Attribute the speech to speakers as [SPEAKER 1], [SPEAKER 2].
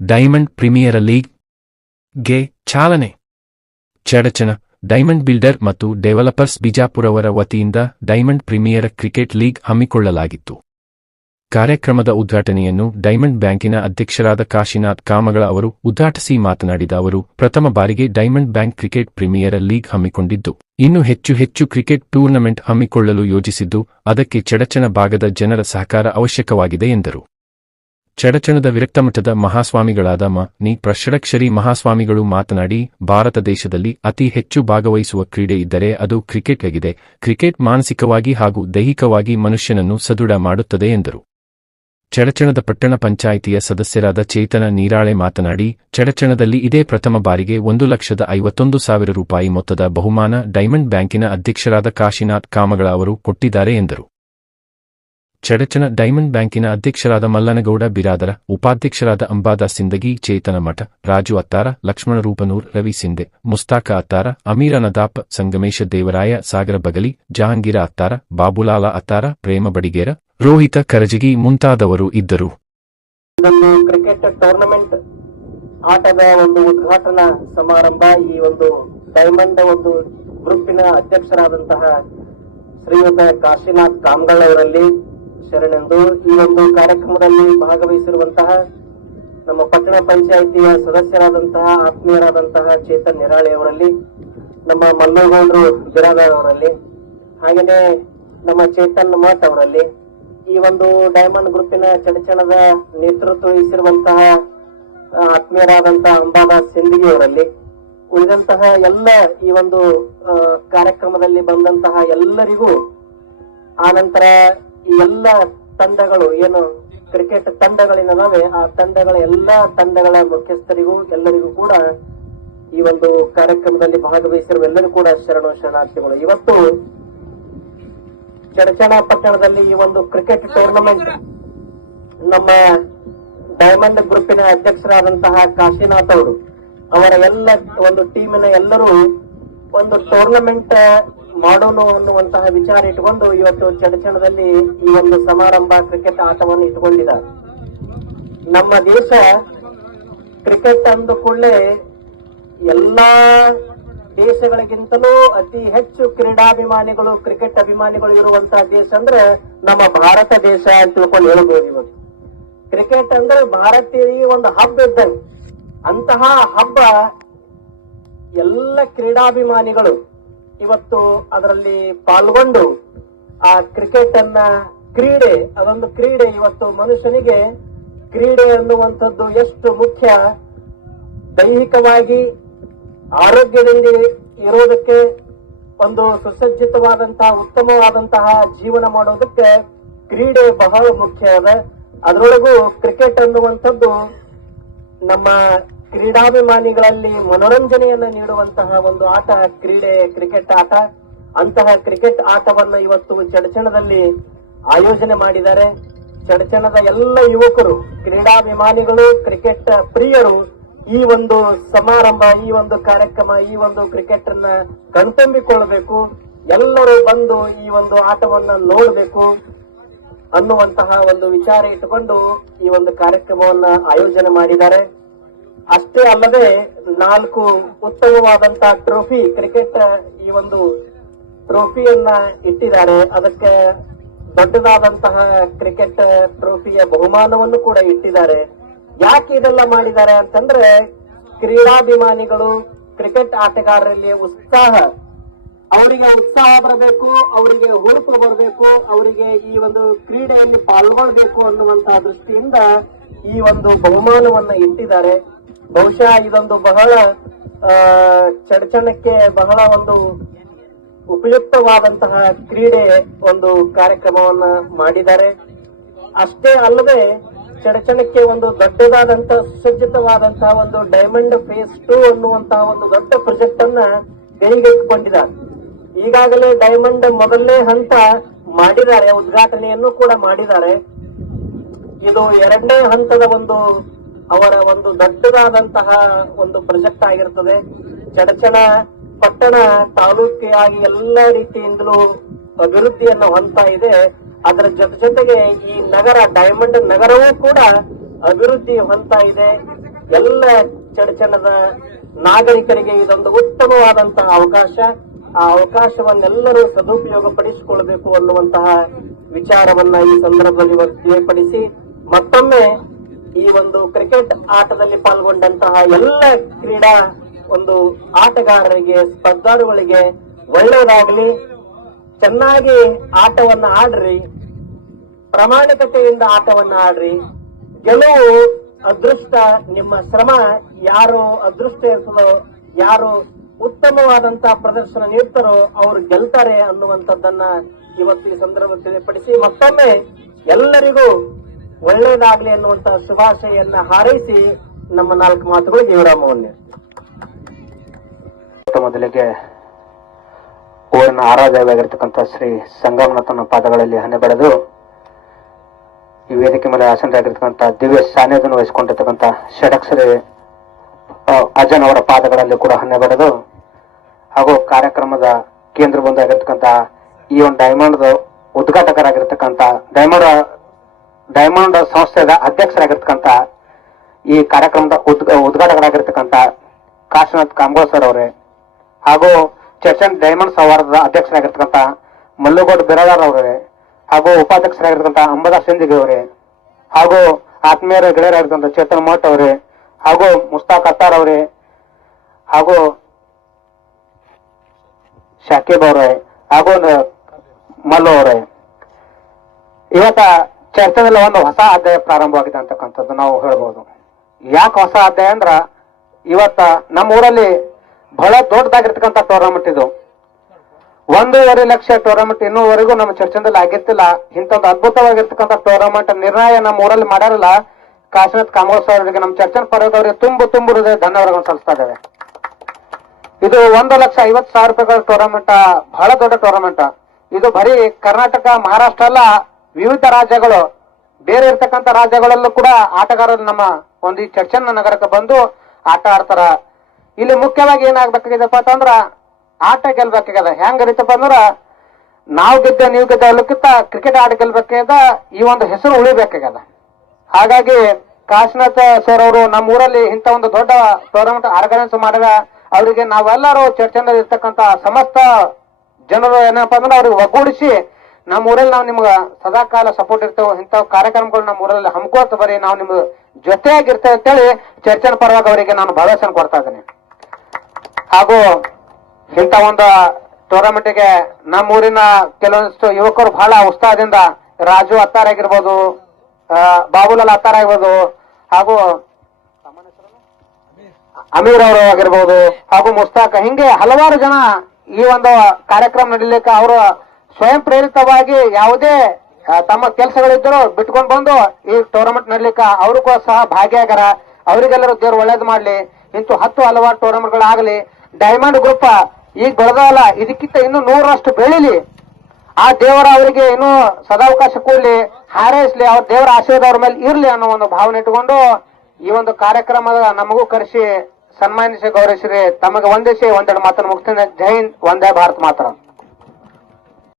[SPEAKER 1] Diamond premier ಲೀಗ್ಗೆ ಚಾಲನೆ. Chadachan, diamond builder ಮತ್ತು ಡೆವಲಪರ್ಸ್ ಬಿಜಾಪುರವರ ವತಿಯಿಂದ ಡೈಮಂಡ್ ಪ್ರೀಮಿಯರ್ ಕ್ರಿಕೆಟ್ ಲೀಗ್ ಹಮ್ಮಿಕೊಳ್ಳಲಾಗಿತ್ತು. ಕಾರ್ಯಕ್ರಮದ ಉದ್ಘಾಟನೆಯನ್ನು ಡೈಮಂಡ್ ಬ್ಯಾಂಕಿನ ಅಧ್ಯಕ್ಷರಾದ ಕಾಶಿನಾಥ್ ಕಾಮಗಳ ಅವರು ಉದ್ಘಾಟಿಸಿ ಮಾತನಾಡಿದ ಅವರು, ಪ್ರಥಮ ಬಾರಿಗೆ diamond bank cricket premier league ಹಮ್ಮಿಕೊಂಡಿದ್ದು, ಇನ್ನು ಹೆಚ್ಚು ಹೆಚ್ಚು ಕ್ರಿಕೆಟ್ ಟೂರ್ನಮೆಂಟ್ ಹಮ್ಮಿಕೊಳ್ಳಲು ಯೋಜಿಸಿದ್ದು, ಅದಕ್ಕೆ ಚಡಚಣ ಭಾಗದ ಜನರ ಸಹಕಾರ ಅವಶ್ಯಕವಾಗಿದೆ ಎಂದರು. ಚಡಚಣದ ವಿರಕ್ತಮಠದ ಮಹಾಸ್ವಾಮಿಗಳಾದ ಮ. ನಿ. ಪ್ರಷಡಕ್ಷರಿ ಮಹಾಸ್ವಾಮಿಗಳು ಮಾತನಾಡಿ, ಭಾರತ ದೇಶದಲ್ಲಿ ಅತಿ ಹೆಚ್ಚು ಭಾಗವಹಿಸುವ ಕ್ರೀಡೆ ಇದ್ದರೆ ಅದು ಕ್ರಿಕೆಟ್ ಆಗಿದೆ ಕ್ರಿಕೆಟ್ ಮಾನಸಿಕವಾಗಿ ಹಾಗೂ ದೈಹಿಕವಾಗಿ ಮನುಷ್ಯನನ್ನು ಸದೃಢ ಮಾಡುತ್ತದೆ ಎಂದರು. ಚಡಚಣದ ಪಟ್ಟಣ ಪಂಚಾಯಿತಿಯ ಸದಸ್ಯರಾದ ಚೇತನ ನೀರಾಳೆ ಮಾತನಾಡಿ ಚಡಚಣದಲ್ಲಿ ಇದೇ ಪ್ರಥಮ ಬಾರಿಗೆ ಒಂದು ಲಕ್ಷದ ಐವತ್ತೊಂದು ಸಾವಿರ ರೂಪಾಯಿ ಮೊತ್ತದ ಬಹುಮಾನ ಡೈಮಂಡ್ ಬ್ಯಾಂಕಿನ ಅಧ್ಯಕ್ಷರಾದ ಕಾಶಿನಾಥ್ ಕಾಮಗಳ ಅವರು ಕೊಟ್ಟಿದ್ದಾರೆ ಎಂದರು. ಚಡಚಣ ಡೈಮಂಡ್ ಬ್ಯಾಂಕಿನ ಅಧ್ಯಕ್ಷರಾದ ಮಲ್ಲನಗೌಡ ಬಿರಾದರ, ಉಪಾಧ್ಯಕ್ಷರಾದ ಅಂಬಾದಾಸ್ ಸಿಂದಗಿ, ಚೇತನ ಮಠ, ರಾಜು ಅತ್ತಾರ, ಲಕ್ಷ್ಮಣ ರೂಪನೂರ್, ರವಿ ಸಿಂಧೆ, ಮುಸ್ತಾಕ ಅತ್ತಾರ, ಅಮೀರ ನದಾಪ್, ಸಂಗಮೇಶ ದೇವರಾಯ, ಸಾಗರ ಬಗಲಿ, ಜಹಾಂಗೀರ ಅತ್ತಾರ, ಬಾಬುಲಾಲ ಅತ್ತಾರ, ಪ್ರೇಮ ಬಡಿಗೇರ, ರೋಹಿತ ಕರಜಗಿ ಮುಂತಾದವರು ಇದ್ದರು.
[SPEAKER 2] ನಮ್ಮ ಕ್ರಿಕೆಟ್ ಟೂರ್ನಮೆಂಟ್ ಆಟದ ಒಂದು ಉದ್ಘಾಟನಾ ಸಮಾರಂಭ, ಈ ಒಂದು ಡೈಮಂಡ್ ಒಂದು ಗ್ರೂಪಿನ ಅಧ್ಯಕ್ಷರಾದಂತಹ ಶ್ರೀಯುತ ಕಾಶಿನಾಥ್ ಕಾಮ್ಗಳ್ ಅವರಲ್ಲಿ ಶರಣೆಂದು, ಈ ಒಂದು ಕಾರ್ಯಕ್ರಮದಲ್ಲಿ ಭಾಗವಹಿಸಿರುವಂತಹ ನಮ್ಮ ಪಟ್ಟಣ ಪಂಚಾಯಿತಿಯ ಸದಸ್ಯರಾದಂತಹ, ಆತ್ಮೀಯರಾದಂತಹ ಚೇತನ್ ನಿರಾಳಿ ಅವರಲ್ಲಿ, ನಮ್ಮ ಮಲ್ಲಗೌಡರು ಬಿರಾದಾರ್ ಅವರಲ್ಲಿ, ಹಾಗೆಯೇ ನಮ್ಮ ಚೇತನ್ ಮಠ್ ಅವರಲ್ಲಿ, ಈ ಒಂದು ಡೈಮಂಡ್ ಗ್ರೂಪಿನ ಚಡಚಣದ ನೇತೃತ್ವ ವಹಿಸಿರುವಂತಹ ಆತ್ಮೀಯರಾದಂತಹ ಅಂಬಾದಾಸ್ ಸಿಂದಗಿ ಅವರಲ್ಲಿ, ಉಳಿದಂತಹ ಎಲ್ಲ ಈ ಒಂದು ಕಾರ್ಯಕ್ರಮದಲ್ಲಿ ಬಂದಂತಹ ಎಲ್ಲರಿಗೂ ಆನಂತರ ಈ ಎಲ್ಲ ತಂಡಗಳು, ಏನು ಕ್ರಿಕೆಟ್ ತಂಡಗಳೇನದಾವೆ ಆ ತಂಡಗಳ ಎಲ್ಲ ತಂಡಗಳ ಮುಖ್ಯಸ್ಥರಿಗೂ, ಎಲ್ಲರಿಗೂ ಕೂಡ ಈ ಒಂದು ಕಾರ್ಯಕ್ರಮದಲ್ಲಿ ಭಾಗವಹಿಸಿರುವ ಎಲ್ಲರೂ ಕೂಡ ಶರಣು ಶರಣಾರ್ಥಿಗಳು. ಇವತ್ತು ಚಡಚಣ ಪಟ್ಟಣದಲ್ಲಿ ಈ ಒಂದು ಕ್ರಿಕೆಟ್ ಟೂರ್ನಮೆಂಟ್ ನಮ್ಮ ಡೈಮಂಡ್ ಗ್ರೂಪಿನ ಅಧ್ಯಕ್ಷರಾದಂತಹ ಕಾಶಿನಾಥ್ ಅವರು ಅವರ ಎಲ್ಲ ಒಂದು ಟೀಮಿನ ಎಲ್ಲರೂ ಒಂದು ಟೂರ್ನಮೆಂಟ್ ಮಾಡೋಣ ಅನ್ನುವಂತಹ ವಿಚಾರ ಇಟ್ಕೊಂಡು ಇವತ್ತು ಚಡಚಣದಲ್ಲಿ ಈ ಒಂದು ಸಮಾರಂಭ ಕ್ರಿಕೆಟ್ ಆಟವನ್ನು ಇಟ್ಕೊಂಡಿದ್ದಾರೆ. ನಮ್ಮ ದೇಶ ಕ್ರಿಕೆಟ್ ಅಂದ ಕೂಡಲೇ ಎಲ್ಲಾ ದೇಶಗಳಿಗಿಂತಲೂ ಅತಿ ಹೆಚ್ಚು ಕ್ರೀಡಾಭಿಮಾನಿಗಳು, ಕ್ರಿಕೆಟ್ ಅಭಿಮಾನಿಗಳು ಇರುವಂತಹ ದೇಶ ಅಂದ್ರೆ ನಮ್ಮ ಭಾರತ ದೇಶ ಅಂತ ತಿಳ್ಕೊಂಡು ಹೇಳ್ಬೋದು ಇವತ್ತು ಕ್ರಿಕೆಟ್ ಅಂದ್ರೆ ಭಾರತೀಯ ಒಂದು ಹಬ್ಬ ಇದ್ದಂಗೆ. ಅಂತಹ ಹಬ್ಬ ಎಲ್ಲ ಕ್ರೀಡಾಭಿಮಾನಿಗಳು ಇವತ್ತು ಅದರಲ್ಲಿ ಪಾಲ್ಗೊಂಡು ಆ ಕ್ರಿಕೆಟ್ ಅನ್ನ ಕ್ರೀಡೆ, ಅದೊಂದು ಕ್ರೀಡೆ ಇವತ್ತು ಮನುಷ್ಯನಿಗೆ ಕ್ರೀಡೆ ಅನ್ನುವಂಥದ್ದು ಎಷ್ಟು ಮುಖ್ಯ? ದೈಹಿಕವಾಗಿ, ಆರೋಗ್ಯದಲ್ಲಿ ಇರೋದಕ್ಕೆ ಒಂದು ಸುಸಜ್ಜಿತವಾದಂತಹ ಉತ್ತಮವಾದಂತಹ ಜೀವನ ಮಾಡೋದಕ್ಕೆ ಕ್ರೀಡೆ ಬಹಳ ಮುಖ್ಯ ಅದ. ಅದರೊಳಗೂ ಕ್ರಿಕೆಟ್ ಅನ್ನುವಂಥದ್ದು ನಮ್ಮ ಕ್ರೀಡಾಭಿಮಾನಿಗಳಲ್ಲಿ ಮನೋರಂಜನೆಯನ್ನು ನೀಡುವಂತಹ ಒಂದು ಆಟ, ಕ್ರೀಡೆ, ಕ್ರಿಕೆಟ್ ಆಟ. ಅಂತಹ ಕ್ರಿಕೆಟ್ ಆಟವನ್ನು ಇವತ್ತು ಚಡಚಣದಲ್ಲಿ ಆಯೋಜನೆ ಮಾಡಿದ್ದಾರೆ. ಚಡಚಣದ ಎಲ್ಲ ಯುವಕರು, ಕ್ರೀಡಾಭಿಮಾನಿಗಳು, ಕ್ರಿಕೆಟ್ ಪ್ರಿಯರು, ಈ ಒಂದು ಸಮಾರಂಭ, ಈ ಒಂದು ಕಾರ್ಯಕ್ರಮ, ಈ ಒಂದು ಕ್ರಿಕೆಟ್ ಅನ್ನ ಕಣ್ತುಂಬಿಕೊಳ್ಳಬೇಕು. ಎಲ್ಲರೂ ಬಂದು ಈ ಒಂದು ಆಟವನ್ನ ನೋಡಬೇಕು ಅನ್ನುವಂತಹ ಒಂದು ವಿಚಾರ ಇಟ್ಟುಕೊಂಡು ಈ ಒಂದು ಕಾರ್ಯಕ್ರಮವನ್ನ ಆಯೋಜನೆ ಮಾಡಿದ್ದಾರೆ. ಅಷ್ಟೇ ಅಲ್ಲದೆ ನಾಲ್ಕು ಉತ್ತಮವಾದಂತಹ ಟ್ರೋಫಿ ಕ್ರಿಕೆಟ್ ಈ ಒಂದು ಟ್ರೋಫಿಯನ್ನ ಇಟ್ಟಿದ್ದಾರೆ. ಅದಕ್ಕೆ ದೊಡ್ಡದಾದಂತಹ ಕ್ರಿಕೆಟ್ ಟ್ರೋಫಿಯ ಬಹುಮಾನವನ್ನು ಕೂಡ ಇಟ್ಟಿದ್ದಾರೆ. ಯಾಕೆ ಇದೆಲ್ಲ ಮಾಡಿದ್ದಾರೆ ಅಂತಂದ್ರೆ ಕ್ರೀಡಾಭಿಮಾನಿಗಳು ಕ್ರಿಕೆಟ್ ಆಟಗಾರರಲ್ಲಿ ಉತ್ಸಾಹ. ಅವರಿಗೆ ಉತ್ಸಾಹ ಬರಬೇಕು, ಅವರಿಗೆ ಹುರುಪು ಬರಬೇಕು, ಅವರಿಗೆ ಈ ಒಂದು ಕ್ರೀಡೆಯಲ್ಲಿ ಪಾಲ್ಗೊಳ್ಬೇಕು ಅನ್ನುವಂತಹ ದೃಷ್ಟಿಯಿಂದ ಈ ಒಂದು ಬಹುಮಾನವನ್ನ ಇಟ್ಟಿದ್ದಾರೆ. ಬಹುಶಃ ಇದೊಂದು ಬಹಳ ಚಡಚಣಕ್ಕೆ ಬಹಳ ಒಂದು ಉಪಯುಕ್ತವಾದಂತಹ ಕ್ರೀಡೆ ಒಂದು ಕಾರ್ಯಕ್ರಮವನ್ನ ಮಾಡಿದ್ದಾರೆ. ಅಷ್ಟೇ ಅಲ್ಲದೆ ಚಡಚಣಕ್ಕೆ ಒಂದು ದೊಡ್ಡದಾದಂತಹ ಸುಸಜ್ಜಿತವಾದಂತಹ ಒಂದು ಡೈಮಂಡ್ ಫೇಸ್ ಟೂ ಅನ್ನುವಂತಹ ಒಂದು ದೊಡ್ಡ ಪ್ರಾಜೆಕ್ಟ್ ಅನ್ನ ಕೈಗೆತ್ತಿಕೊಂಡಿದ್ದಾರೆ ಈಗಾಗಲೇ ಡೈಮಂಡ್ ಮೊದಲನೇ ಹಂತ ಮಾಡಿದ್ದಾರೆ, ಉದ್ಘಾಟನೆಯನ್ನು ಕೂಡ ಮಾಡಿದ್ದಾರೆ. ಇದು ಎರಡನೇ ಹಂತದ ಒಂದು ಅವರ ಒಂದು ದಟ್ಟದಾದಂತಹ ಒಂದು ಪ್ರಾಜೆಕ್ಟ್ ಆಗಿರ್ತದೆ. ಚಡಚಣ ಪಟ್ಟಣ ತಾಲೂಕಿಯಾಗಿ ಎಲ್ಲ ರೀತಿಯಿಂದಲೂ ಅಭಿವೃದ್ಧಿಯನ್ನು ಹೊಂದ್ತಾ ಇದೆ. ಅದರ ಜೊತೆ ಜೊತೆಗೆ ಈ ನಗರ ಡೈಮಂಡ್ ನಗರವೂ ಕೂಡ ಅಭಿವೃದ್ಧಿ ಹೊಂದ್ತಾ ಇದೆ. ಎಲ್ಲ ಚಡಚಣದ ನಾಗರಿಕರಿಗೆ ಇದೊಂದು ಉತ್ತಮವಾದಂತಹ ಅವಕಾಶ. ಆ ಅವಕಾಶವನ್ನೆಲ್ಲರೂ ಸದುಪಯೋಗ ಪಡಿಸಿಕೊಳ್ಬೇಕು ಅನ್ನುವಂತಹ ವಿಚಾರವನ್ನ ಈ ಸಂದರ್ಭದಲ್ಲಿ ವ್ಯಕ್ತಪಡಿಸಿ ಮತ್ತೊಮ್ಮೆ ಈ ಒಂದು ಕ್ರಿಕೆಟ್ ಆಟದಲ್ಲಿ ಪಾಲ್ಗೊಂಡಂತಹ ಎಲ್ಲ ಕ್ರೀಡಾ ಒಂದು ಆಟಗಾರರಿಗೆ ಸ್ಪರ್ಧಾಳುಗಳಿಗೆ ಒಳ್ಳೆಯದಾಗಲಿ. ಚೆನ್ನಾಗಿ ಆಟವನ್ನ ಆಡ್ರಿ. ಪ್ರಾಮಾಣಿಕತೆಯಿಂದ ಆಟವನ್ನ ಆಡ್ರಿ. ಗೆಲುವು ಅದೃಷ್ಟ, ನಿಮ್ಮ ಶ್ರಮ ಯಾರು ಅದೃಷ್ಟ ಇರ್ತದೋ, ಯಾರು ಉತ್ತಮವಾದಂತಹ ಪ್ರದರ್ಶನ ನೀಡ್ತಾರೋ ಅವರು ಗೆಲ್ತಾರೆ ಅನ್ನುವಂಥದ್ದನ್ನ ಇವತ್ತು ಈ ಸಂದರ್ಭ ತಿಳಿಪಡಿಸಿ ಮತ್ತೊಮ್ಮೆ ಎಲ್ಲರಿಗೂ ಒಳ್ಳೆಯದಾಗ್ಲಿ ಅನ್ನುವಂತ ಶುಭಾಶಯನ್ನ ಹಾರೈಸಿ ನಮ್ಮ ನಾಲ್ಕು ಮಾತುಗಳು ಜೀವರಾಮವನ್ನ
[SPEAKER 3] ಮೊದಲಿಗೆ ಊರಿನ ಆರಾಧ್ಯವಾಗಿರ್ತಕ್ಕಂಥ ಶ್ರೀ ಸಂಗಮನಾಥನ ಪಾದಗಳಲ್ಲಿ ಹಣೆ ಬೆಳೆದು ಈ ವೇದಿಕೆ ಮೇಲೆ ಆಸನರಾಗಿರ್ತಕ್ಕಂಥ ದಿವ್ಯ ಸಾನ್ನಿಧ್ಯವನ್ನು ವಹಿಸಿಕೊಂಡಿರ್ತಕ್ಕಂಥ ಷಡಕ್ಷರಿ ಅಜನ್ ಅವರ ಪಾದಗಳಲ್ಲಿ ಕೂಡ ಹಣೆ ಬೆಳೆದು ಹಾಗೂ ಕಾರ್ಯಕ್ರಮದ ಕೇಂದ್ರ ಬಂದಾಗಿರ್ತಕ್ಕಂಥ ಈ ಒಂದು ಡೈಮಂಡ್ ಉದ್ಘಾಟಕರಾಗಿರ್ತಕ್ಕಂಥ ಡೈಮಂಡ್ ಡೈಮಂಡ್ ಸಂಸ್ಥೆದ ಅಧ್ಯಕ್ಷರಾಗಿರ್ತಕ್ಕಂಥ ಈ ಕಾರ್ಯಕ್ರಮದ ಉದ್ಘ, ಉದ್ಘಾಟಕರಾಗಿರ್ತಕ್ಕಂಥ ಕಾಶಿನಾಥ್ ಕಾಂಬೋಳ್ ಸರ್ ಅವರೇ, ಹಾಗೂ ಚರ್ಚನ್ ಡೈಮಂಡ್ ಸವಾರದ ಅಧ್ಯಕ್ಷರಾಗಿರ್ತಕ್ಕಂಥ ಮಲ್ಲುಗೋಡ್ ಬಿರಾದಾರ್ ಅವರೇ, ಹಾಗೂ ಉಪಾಧ್ಯಕ್ಷರಾಗಿರ್ತಕ್ಕಂಥ ಅಂಬದಾಸ್ ಸಿಂಧಿಗೆ ಅವರೇ, ಹಾಗೂ ಆತ್ಮೀಯರ ಗೆಳೆಯರಾಗಿರ್ತಕ್ಕಂಥ ಚೇತನ್ ಮಠ್ ಅವರೇ, ಹಾಗೂ ಮುಸ್ತಾಕ್ ಅತ್ತಾರ್ ಅವರೇ, ಹಾಗೂ ಶಾಕೇಬ್ ಅವರೇ, ಹಾಗೂ ಮಲ್ಲು ಅವರೇ. ಇವತ್ತ ಚರ್ಚೆದಲ್ಲಿ ಒಂದು ಹೊಸ ಅಧ್ಯಾಯ ಪ್ರಾರಂಭವಾಗಿದೆ ಅಂತಕ್ಕಂಥದ್ದು ನಾವು ಹೇಳ್ಬೋದು. ಯಾಕೆ ಹೊಸ ಅಧ್ಯಾಯ ಅಂದ್ರ, ಇವತ್ತ ನಮ್ಮ ಊರಲ್ಲಿ ಬಹಳ ದೊಡ್ಡದಾಗಿರ್ತಕ್ಕಂಥ ಟೂರ್ನಮೆಂಟ್ ಇದು. ಒಂದೂವರೆ ಲಕ್ಷ ಟೂರ್ನಮೆಂಟ್ ಇನ್ನೂವರೆಗೂ ನಮ್ಮ ಚರ್ಚೆದಲ್ಲಿ ಆಗಿರ್ತಿಲ್ಲ. ಇಂಥದ್ದು ಅದ್ಭುತವಾಗಿರ್ತಕ್ಕಂಥ ಟೂರ್ನಮೆಂಟ್ ನಿರ್ಣಯ ನಮ್ಮ ಊರಲ್ಲಿ ಮಾಡ್ಯಾರಲ್ಲ, ಕಾಶಿನಾಥ್ ಕಾಮೋಸ್ ಅವರಿಗೆ ನಮ್ಮ ಚರ್ಚನ್ ಪಡೆದವರಿಗೆ ತುಂಬು ತುಂಬು ಹೃದಯ ಧನ್ಯವಾದಗಳನ್ನು ಸಲ್ಲಿಸ್ತಾ ಇದ್ದೇವೆ ಇದು ಒಂದು ಲಕ್ಷ ಐವತ್ತು ಸಾವಿರ ರೂಪಾಯಿಗಳ ಟೂರ್ನಮೆಂಟ್ ಬಹಳ ದೊಡ್ಡ ಟೂರ್ನಮೆಂಟ್ ಇದು ಬರೀ ಕರ್ನಾಟಕ, ಮಹಾರಾಷ್ಟ್ರ ಅಲ್ಲ ವಿವಿಧ ರಾಜ್ಯಗಳು, ಬೇರೆ ಇರ್ತಕ್ಕಂಥ ರಾಜ್ಯಗಳಲ್ಲೂ ಕೂಡ ಆಟಗಾರರು ನಮ್ಮ ಒಂದು ಈ ಚರ್ಚನ್ನ ನಗರಕ್ಕೆ ಬಂದು ಆಟ ಆಡ್ತಾರ. ಇಲ್ಲಿ ಮುಖ್ಯವಾಗಿ ಏನಾಗ್ಬೇಕಾಗಿದೆಪ್ಪ ಅಂತಂದ್ರ ಆಟ ಗೆಲ್ಬೇಕಾಗ್ಯದ. ಹೆಂಗರಿತಪ್ಪ ಅಂದ್ರ ನಾವು ಗೆದ್ದ, ನೀವು ಗೆದ್ದ ಅಲ್ಲಕ್ಕಿಂತ ಕ್ರಿಕೆಟ್ ಆಟ ಗೆಲ್ಬೇಕಾಗ್ಯದ, ಈ ಒಂದು ಹೆಸರು ಉಳಿಬೇಕಾಗ್ಯದ. ಹಾಗಾಗಿ ಕಾಶಿನಾಥ ಸರ್ ಅವರು ನಮ್ಮ ಊರಲ್ಲಿ ಇಂಥ ಒಂದು ದೊಡ್ಡ ಟೂರ್ನಮೆಂಟ್ ಆರ್ಗನೈಸ್ ಮಾಡಿದ ಅವರಿಗೆ ನಾವೆಲ್ಲರೂ ಚರ್ಚೆಯಲ್ಲಿ ಇರ್ತಕ್ಕಂಥ ಸಮಸ್ತ ಜನರು ಏನಪ್ಪ ಅಂದ್ರೆ ಅವ್ರಿಗೆ ಒಗ್ಗೂಡಿಸಿ ನಮ್ಮ ಊರಲ್ಲಿ ನಾವು ನಿಮ್ಗ ಸದಾ ಕಾಲ ಸಪೋರ್ಟ್ ಇರ್ತೇವೆ ಇಂಥ ಕಾರ್ಯಕ್ರಮಗಳು ನಮ್ಮ ಊರಲ್ಲಿ ಹಮ್ಕೋತ ಬರೀ ನಾವು ನಿಮ್ಗೆ ಜೊತೆಯಾಗಿರ್ತೇವೆ ಅಂತೇಳಿ ಚರ್ಚನ್ ಪರವಾಗಿ ಅವರಿಗೆ ನಾನು ಭರವಸೆ ಕೊಡ್ತಾ ಇದ್ದೀನಿ. ಹಾಗೂ ಇಂಥ ಒಂದು ಟೂರ್ನಮೆಂಟ್ಗೆ ನಮ್ಮ ಊರಿನ ಕೆಲವೊಂದಿಷ್ಟು ಯುವಕರು ಬಹಳ ಉತ್ಸಾಹದಿಂದ ರಾಜು ಅತ್ತಾರ ಆಗಿರ್ಬೋದು ಬಾಬುಲಾಲ್ ಅತ್ತಾರ ಆಗಿರ್ಬೋದು, ಹಾಗೂ ಅಮೀರ್ ಅವರು ಆಗಿರ್ಬೋದು, ಹಾಗೂ ಮುಸ್ತಾಕ್, ಹಿಂಗೆ ಹಲವಾರು ಜನ ಈ ಒಂದು ಕಾರ್ಯಕ್ರಮ ನಡೀಲಿಕ್ಕೆ ಅವರು ಸ್ವಯಂ ಪ್ರೇರಿತವಾಗಿ ಯಾವುದೇ ತಮ್ಮ ಕೆಲಸಗಳಿದ್ದರೂ ಬಿಟ್ಕೊಂಡು ಬಂದು ಈ ಟೂರ್ನಮೆಂಟ್ ನಡ್ಲಿಕ್ಕೆ ಅವರು ಕೂಡ ಸಹ ಭಾಗಿಯಾಗರ. ಅವರಿಗೆಲ್ಲರೂ ದೇವ್ರು ಒಳ್ಳೇದು ಮಾಡ್ಲಿ. ಇಂತೂ ಹತ್ತು ಹಲವಾರು ಟೂರ್ನಮೆಂಟ್ ಆಗಲಿ ಡೈಮಂಡ್ ಗ್ರೂಪ್ ಈಗ ಬೆಳೆದಲ್ಲ ಇದಕ್ಕಿಂತ ಇನ್ನು ನೂರರಷ್ಟು ಬೆಳಿಲಿ. ಆ ದೇವರ ಅವರಿಗೆ ಇನ್ನೂ ಸದಾವಕಾಶ ಕೊಡ್ಲಿ, ಹಾರೈಸ್ಲಿ, ಅವ್ರ ದೇವರ ಆಶೀರ್ವಾದ ಅವ್ರ ಮೇಲೆ ಇರ್ಲಿ ಅನ್ನೋ ಒಂದು ಭಾವನೆ ಇಟ್ಟುಕೊಂಡು ಈ ಒಂದು ಕಾರ್ಯಕ್ರಮದ ನಮಗೂ ಕರೆಸಿ ಸನ್ಮಾನಿಸಿ ಗೌರವಿಸಿರಿ. ತಮಗೆ ವಂದಿಸಿ, ಒಂದೆರಡು ಮಾತನ್ನು ಮುಗಿಸ್ತೇನೆ. ಜೈ ಹಿಂದ್ ಒಂದೇ ಭಾರತ್ ಮಾತ್ರ.